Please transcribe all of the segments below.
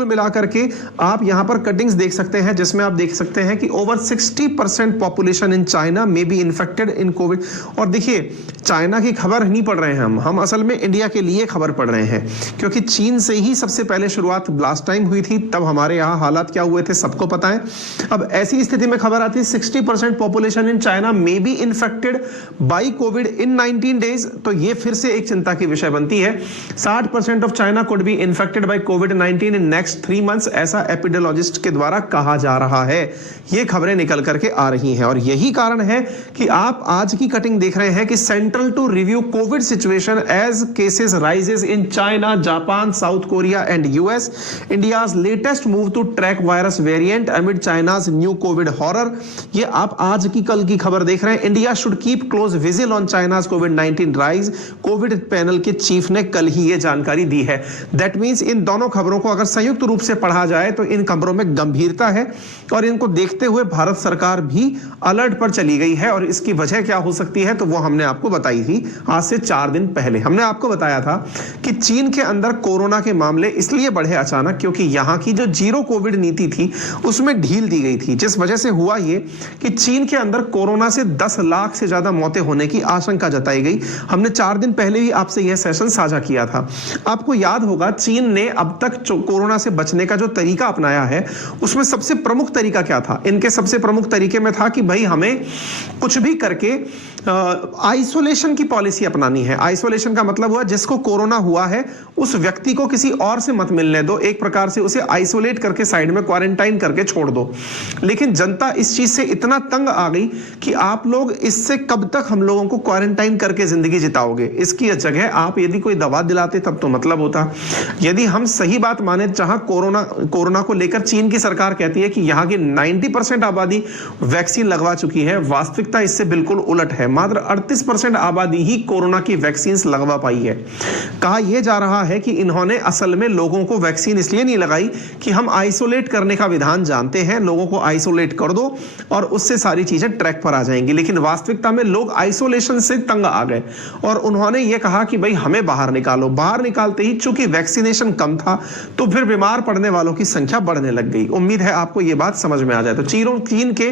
कुल मिलाकर के आप यहां पर कटिंग्स देख सकते हैं, जिसमें आप देख सकते हैं कि over 60% population in China may be infected in Covid. और देखिए, चाइना की खबर नहीं पढ़ रहे हैं हम असल में इंडिया के लिए खबर पढ़ रहे हैं, क्योंकि चीन से ही सबसे पहले शुरुआत लास्ट टाइम हुई थी, तब हमारे यहाँ हालात क्या हुए थे सबको पता है। अब ऐसी स्थिति में खबर आती है 60% population in China may be infected by Covid in 19 days, तो ये फिर से एक चिंता की विषय बनती है। 60% of China could be infected by covid in next 3 months, ऐसा एपिडेमियोलॉजिस्ट के द्वारा कहा जा रहा है। ये खबरें निकल करके आ रही हैं और यही कारण है कि आप आज की कटिंग देख रहे हैं कि central to review covid situation as cases rises in China, Japan, South Korea and US, India's latest move to track virus variant amid China's new covid horror. ये आप आज की कल की खबर देख रहे हैं। India should keep close vigil on China's covid rise, Covid panel के चीफ ने कल ही ये जानकारी दी है। दैट मींस इन दोनों खबरों को अगर संयुक्त रूप से पढ़ा जाए तो इन खबरों में गंभीरता है और इनको देखते हुए भारत सरकार भी अलर्ट पर चली गई है। और इसकी वजह क्या हो सकती है तो वो हमने आपको बताई थी आज से 4 दिन पहले। हमने आपको बताया था कि चीन के अंदर कोरोना के मामले इसलिए बढ़े अचानक क्योंकि यहां की जो जीरो कोविड नीति थी उसमें ढील दी गई थी, जिस वजह से हुआ ये कि चीन के अंदर कोरोना से 10 लाख से ज्यादा मौतें होने की आशंका जताई गई। हमने 4 दिन पहले ही आपसे यह सेशन साझा किया था। आपको याद होगा चीन ने अब तक कोरोना से बचने का जो तरीका अपनाया है उसमें सबसे प्रमुख तरीका क्या था? इनके सबसे प्रमुख तरीके में था कि भाई हमें कुछ भी करके आइसोलेशन की पॉलिसी अपनानी है। आइसोलेशन का मतलब हुआ जिसको कोरोना हुआ है उस व्यक्ति को किसी और से मत मिलने दो, एक प्रकार से उसे आइसोलेट करके साइड में क्वारंटाइन करके छोड़ दो। लेकिन जनता इस चीज से इतना तंग आ गई कि आप लोग इससे कब तक हम लोगों को क्वारंटाइन करके जिंदगी जिताओगे? इसकी जगह आप यदि कोई दवा दिलाते तब तो मतलब होता। यदि हम सही बात माने, जहां कोरोना को लेकर चीन की सरकार कहती है कि यहां की 90% आबादी वैक्सीन लगवा चुकी है, वास्तविकता इससे बिल्कुल उलट है। मात्र 38% आबादी ही कोरोना की वैक्सीन लगवा पाई है। कहा यह जा रहा है कि इन्होंने असल में लोगों को वैक्सीन इसलिए नहीं लगाई कि हम आइसोलेट करने का विधान जानते हैं, लोगों को आइसोलेट कर दो और उससे सारी चीजें ट्रैक पर आ जाएंगी। लेकिन वास्तविकता में लोग आइसोलेशन से तंग आ गए और उन्होंने यह कहा कि भाई हमें बाहर निकालो। बाहर निकालते ही चूंकि वैक्सीनेशन कम था तो फिर बीमार पड़ने वालों की संख्या बढ़ने लग गई। उम्मीद है आपको यह बात समझ में आ जाए। तो चीन के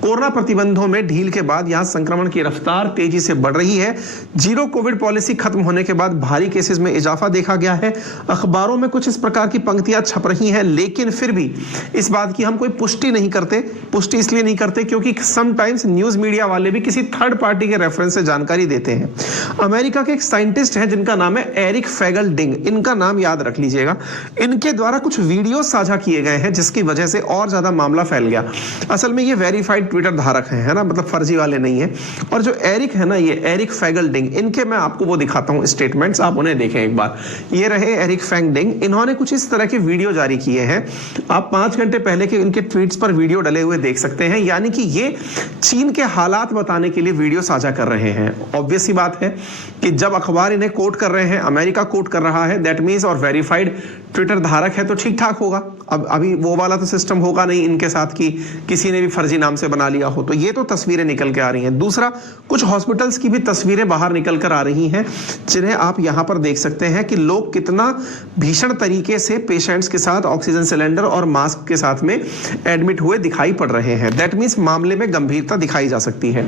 कोरोना प्रतिबंधों में ढील के बाद यहां संक्रमण की रफ्तार तेजी से बढ़ रही है। जीरो कोविड पॉलिसी खत्म होने के बाद भारी केसेस में इजाफा देखा गया है। अखबारों में कुछ इस प्रकार की पंक्तियां छप रही हैं, लेकिन फिर भी इस बात की हम कोई पुष्टि नहीं करते। पुष्टि इसलिए नहीं करते क्योंकि समटाइम्स न्यूज मीडिया वाले भी किसी थर्ड पार्टी के रेफरेंस से जानकारी देते हैं। अमेरिका के एक साइंटिस्ट हैं जिनका नाम है एरिक फैगलडिंग, इनका नाम याद रख लीजिएगा। इनके द्वारा कुछ वीडियो साझा किए गए हैं जिसकी वजह से और ज्यादा मामला फैल गया। असल में ये वेरीफाइड ट्विटर धारक हैं, है ना, मतलब फर्जी वाले नहीं है। और जो एरिक है ना, ये एरिक फैगलडिंग, इनके मैं आपको वो दिखाता हूं स्टेटमेंट्स, आप उन्हें देखें एक बार। ये रहे एरिक फैगलडिंग, इन्होंने कुछ इस तरह के वीडियो जारी किए हैं। आप 5 घंटे पहले के इनके ट्वीट्स पर वीडियो डले हुए देख सकते हैं। यानी कि ये चीन के हालात बताने के लिए वीडियो साझा कर रहे हैं। ऑब्वियस सी बात है कि जब अखबार इन्हें कोट कर रहे हैं, अमेरिका कोट कर रहा है, दैट मींस और वेरीफाइड ट्विटर धारक है तो ठीक ठाक होगा। अब अभी वो वाला तो सिस्टम होगा नहीं इनके साथ कि किसी ने भी फर्जी नाम से बना लिया हो। तो ये तो तस्वीरें निकल के आ रही हैं। दूसरा, कुछ हॉस्पिटल्स की भी तस्वीरें बाहर निकल कर आ रही हैं जिन्हें आप यहां पर देख सकते हैं कि लोग कितना भीषण तरीके से पेशेंट्स के साथ ऑक्सीजन सिलेंडर और मास्क के साथ में एडमिट हुए दिखाई पड़ रहे हैं। दैट मींस मामले में गंभीरता दिखाई जा सकती है।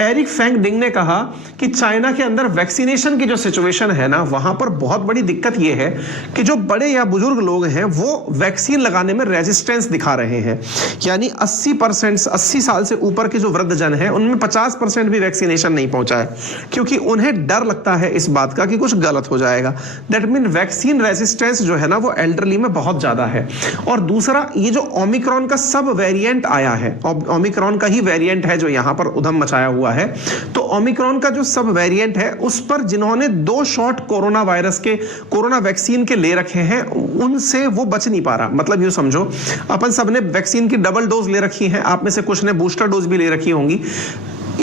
एरिक फैगलडिंग ने कहा कि चाइना के अंदर वैक्सीनेशन की जो सिचुएशन है ना, वहां पर बहुत बड़ी दिक्कत यह है कि जो बड़े या बुजुर्ग लोग हैं वो वैक्सीन लगाने में रेजिस्टेंस दिखा रहे हैं। यानी 80 साल से ऊपर के जो वृद्धजन हैं उनमें 50% भी वैक्सीनेशन नहीं पहुंचा है क्योंकि उन्हें डर लगता है इस बात का कि कुछ गलत हो जाएगा। दैट मीन वैक्सीन रेजिस्टेंस जो है ना वो एल्डरली में बहुत ज्यादा है। और दूसरा, ये जो ओमिक्रॉन का सब वेरिएंट आया है, ओमिक्रॉन का ही वेरिएंट है जो यहां पर उधम मचाया हुआ है, तो ओमिक्रॉन का जो सब वेरिएंट है उस पर जिन्होंने 2 शॉट कोरोना वैक्सीन के ले रखे हैं उनसे वो बच नहीं पा रहा। मतलब यूं समझो, अपन सबने वैक्सीन की डबल डोज ले रखी है, आप में से कुछ ने बूस्टर डोज भी ले रखी होंगी।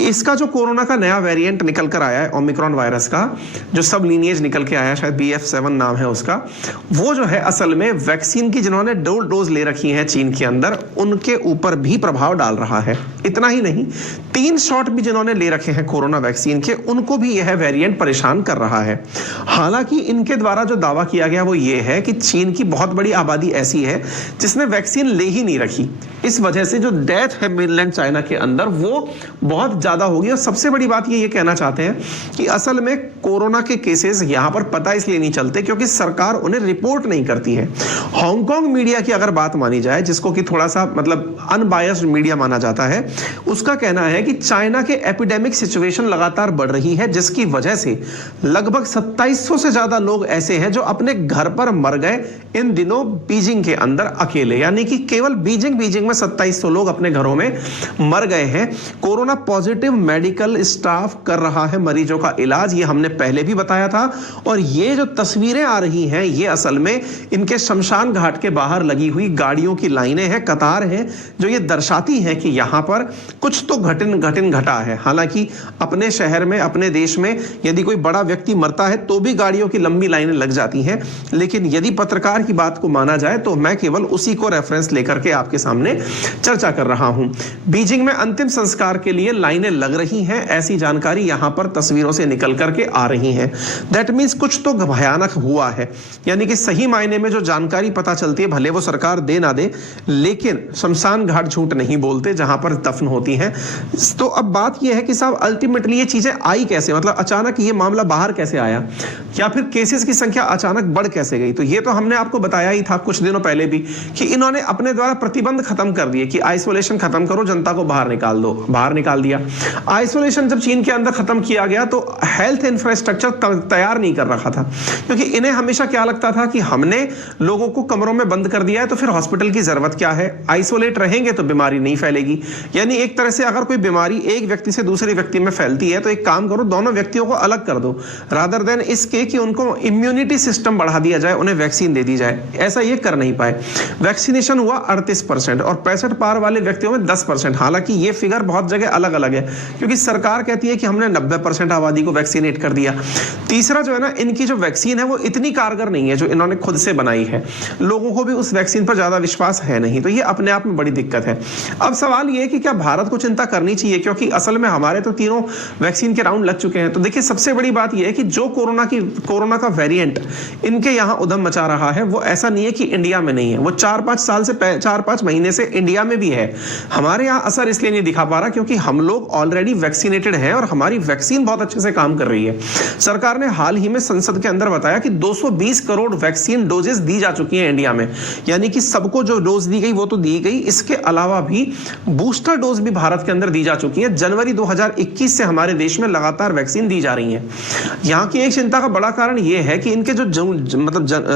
इसका जो कोरोना का नया वेरिएंट निकल कर आया है ओमिक्रॉन वायरस का, जो सब लीनिएज निकल के आया है, शायद BF7 नाम है उसका, वो जो है असल में वैक्सीन की जिन्होंने डोज ले रखी है चीन के अंदर, उनके ऊपर भी प्रभाव डाल रहा है। इतना ही नहीं, 3 शॉट भी जिन्होंने ले रखे हैं कोरोना वैक्सीन के, उनको भी यह वेरिएंट परेशान कर रहा है। हालांकि इनके द्वारा जो दावा किया गया वो ये है कि चीन की बहुत बड़ी आबादी ऐसी है जिसने वैक्सीन ले ही नहीं रखी, इस वजह से जो डेथ है मेनलैंड चाइना के अंदर वो बहुत ज्यादा होगी। और सबसे बड़ी बात ये कहना चाहते हैं कि असल में कोरोना के केसेस यहां पर पता इसलिए नहीं चलते क्योंकि सरकार उन्हें रिपोर्ट नहीं करती है। हांगकांग मीडिया की अगर बात मानी जाए, जिसको कि थोड़ा सा मतलब अनबायस्ड मीडिया माना जाता है, उसका कहना है कि चाइना के एपिडेमिक सिचुएशन लगातार बढ़ रही है, जिसकी वजह से लगभग 2700 से ज्यादा लोग ऐसे हैं जो अपने घर पर मर गए इन दिनों बीजिंग के अंदर अकेले, यानी कि केवल बीजिंग में 2700 लोग अपने घरों में मर गए हैं। कोरोना पॉजिटिव मेडिकल स्टाफ कर रहा है मरीजों का इलाज, ये हमने पहले भी बताया था। और ये जो तस्वीरें आ रही हैं, ये असल में इनके शमशान घाट के बाहर लगी हुई गाड़ियों की लाइनें हैं, कतार हैं, जो ये दर्शाती हैं कि यहां पर कुछ तो घटिन घटा है। हालांकि अपने शहर में, अपने देश में यदि कोई बड़ा व्यक्ति मरता है तो भी गाड़ियों की लंबी लाइनें लग जाती हैं, लेकिन यदि पत्रकार की बात को माना जाए तो मैं केवल उसी को रेफरेंस लेकर के आपके सामने चर्चा कर रहा हूं। बीजिंग में अंतिम संस्कार के लिए लाइनें लग रही हैं, ऐसी जानकारी यहां पर तस्वीरों से निकल करके आ रही हैं। दैट मींस कुछ तो भयानक हुआ है, यानी कि सही मायने में जो जानकारी पता चलती है, भले वो सरकार दे ना दे, लेकिन शमशान घाट झूठ नहीं बोलते जहां पर दफन होती हैं। तो अब बात यह है कि साहब अल्टीमेटली ये चीजें आई कैसे, मतलब अचानक ये मामला बाहर कैसे आया, या फिर केसेस की संख्या अचानक बढ़ कैसे गई। तो ये तो हमने आपको बताया ही था कुछ दिनों पहले भी कि इन्होंने अपने द्वारा प्रतिबंध खत्म कर दिए कि आइसोलेशन खत्म करो, जनता को बाहर निकाल दो, बाहर निकाल दिया। आइसोलेशन जब चीन के अंदर खत्म किया गया तो हेल्थ इंफ्रास्ट्रक्चर तैयार नहीं कर रखा था, क्योंकि इन्हें हमेशा क्या लगता था कि हमने लोगों को कमरों में बंद कर दिया है तो फिर हॉस्पिटल की जरूरत क्या है, आइसोलेट रहेंगे तो बीमारी नहीं फैलेगी। यानी एक तरह से अगर कोई बीमारी एक व्यक्ति से दूसरे व्यक्ति में फैलती है तो एक काम करो, दोनों व्यक्तियों को अलग कर दो, रादर देन इसके कि उनको इम्यूनिटी सिस्टम बढ़ा दिया जाए, उन्हें वैक्सीन दे दी जाए। ऐसा ये कर नहीं पाए। वैक्सीनेशन हुआ 38% और 65 पार वाले व्यक्तियों में 10%। हालांकि ये फिगर बहुत जगह अलग अलग है, क्योंकि सरकार कहती है कि हमने 90% आबादी को वैक्सीनेट कर दिया। तीसरा जो है ना, इनकी जो वैक्सीन है वो इतनी कारगर नहीं है जो इन्होंने खुद से बनाई है, लोगों को भी उस वैक्सीन पर ज्यादा विश्वास है नहीं, तो ये अपने आप में बड़ी दिक्कत है। अब सवाल ये कि क्या भारत को चिंता करनी चाहिए, क्योंकि असल में हमारे तो तीनों वैक्सीन के राउंड लग चुके हैं। तो देखिए, सबसे बड़ी बात यह है कि जो कोरोना का वेरिएंट इनके यहां उधम मचा रहा है वो ऐसा नहीं है कि इंडिया में नहीं है, वो 4-5 महीने से इंडिया में भी है। हमारे यहां असर इसलिए नहीं दिखा पा रहा क्योंकि हम लोग ऑलरेडी वैक्सीनेटेड हैं और हमारी वैक्सीन बहुत अच्छे से काम कर रही है। सरकार ने हाल ही में संसद के अंदर बताया कि 220 करोड़ वैक्सीन डोजेस दी जा चुकी हैं इंडिया में, यानी कि सबको जो डोज दी गई वो तो दी गई, इसके अलावा भी बूस्टर डोज भी भारत के अंदर दी जा चुकी है। जनवरी 2021 से हमारे देश में लगातार वैक्सीन दी जा रही है। यहाँ की एक चिंता का बड़ा कारण यह है कि इनके जो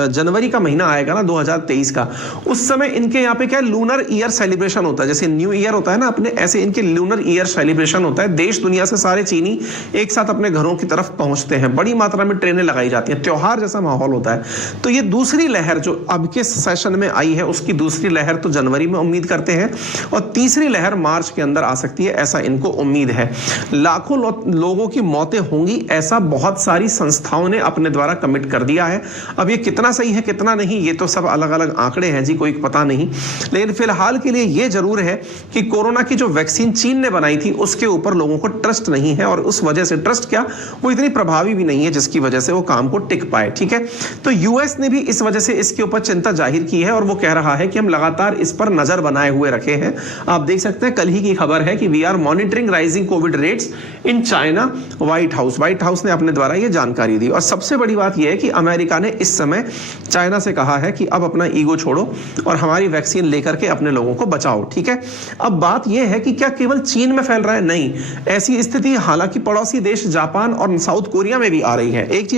जनवरी का महीना आएगा ना 2023 का, उस समय इनके यहाँ पे क्या लूनर ईयर सेलिब्रेशन होता है, जैसे न्यू ईयर होता है ना अपने, ऐसे इनके लूनर ईयर सेलिब्रेशन होता है। देश दुनिया से सारे चीनी एक साथ अपने घरों की तरफ पहुंचते हैं, बड़ी मात्रा में ट्रेनें लगाई जाती हैं, त्योहार जैसा माहौल होता है। तो ये दूसरी लहर जो अब के सेशन में आई है, उसकी दूसरी लहर तो जनवरी में उम्मीद करते हैं और तीसरी लहर मार्च के अंदर आ सकती है, ऐसा इनको उम्मीद है। लाखों लोगों की मौतें होंगी, ऐसा बहुत सारी संस्थाओं ने अपने द्वारा कमिट कर दिया है। अब ये कितना सही है कितना नहीं, ये तो सब अलग अलग आंकड़े हैं जी, कोई पता नहीं। लेकिन फिलहाल के लिए ये जरूर है कि कोरोना की जो वैक्सीन चीन ने बनाई थी उसके ऊपर लोगों को ट्रस्ट नहीं है, और उस वजह से ट्रस्ट क्या, वो इतनी प्रभावी भी नहीं है जिसकी वजह से वो काम को टिक पाए। ठीक है, तो यूएस ने भी इस वजह से इसके ऊपर चिंता जाहिर की है और वो कह रहा है कि हम लगातार इस पर नजर बनाए हुए रखे हैं। आप देख सकते हैं, कल ही की खबर है कि we are monitoring rising covid rates in China. White House ने अपने द्वारा ये जानकारी दी। और सबसे बड़ी बात यह है कि अमेरिका ने इस समय चाइना से कहा है कि अब अपना ईगो छोड़ो और हमारी वैक्सीन लेकर के अपने लोगों को बचाओ। ठीक है, अब बात यह है कि क्या केवल चीन में फैल रहा है? नहीं, ऐसी स्थिति हालांकि पड़ोसी देश जापान और साउथ कोरिया में भी आ रही है। एक चीज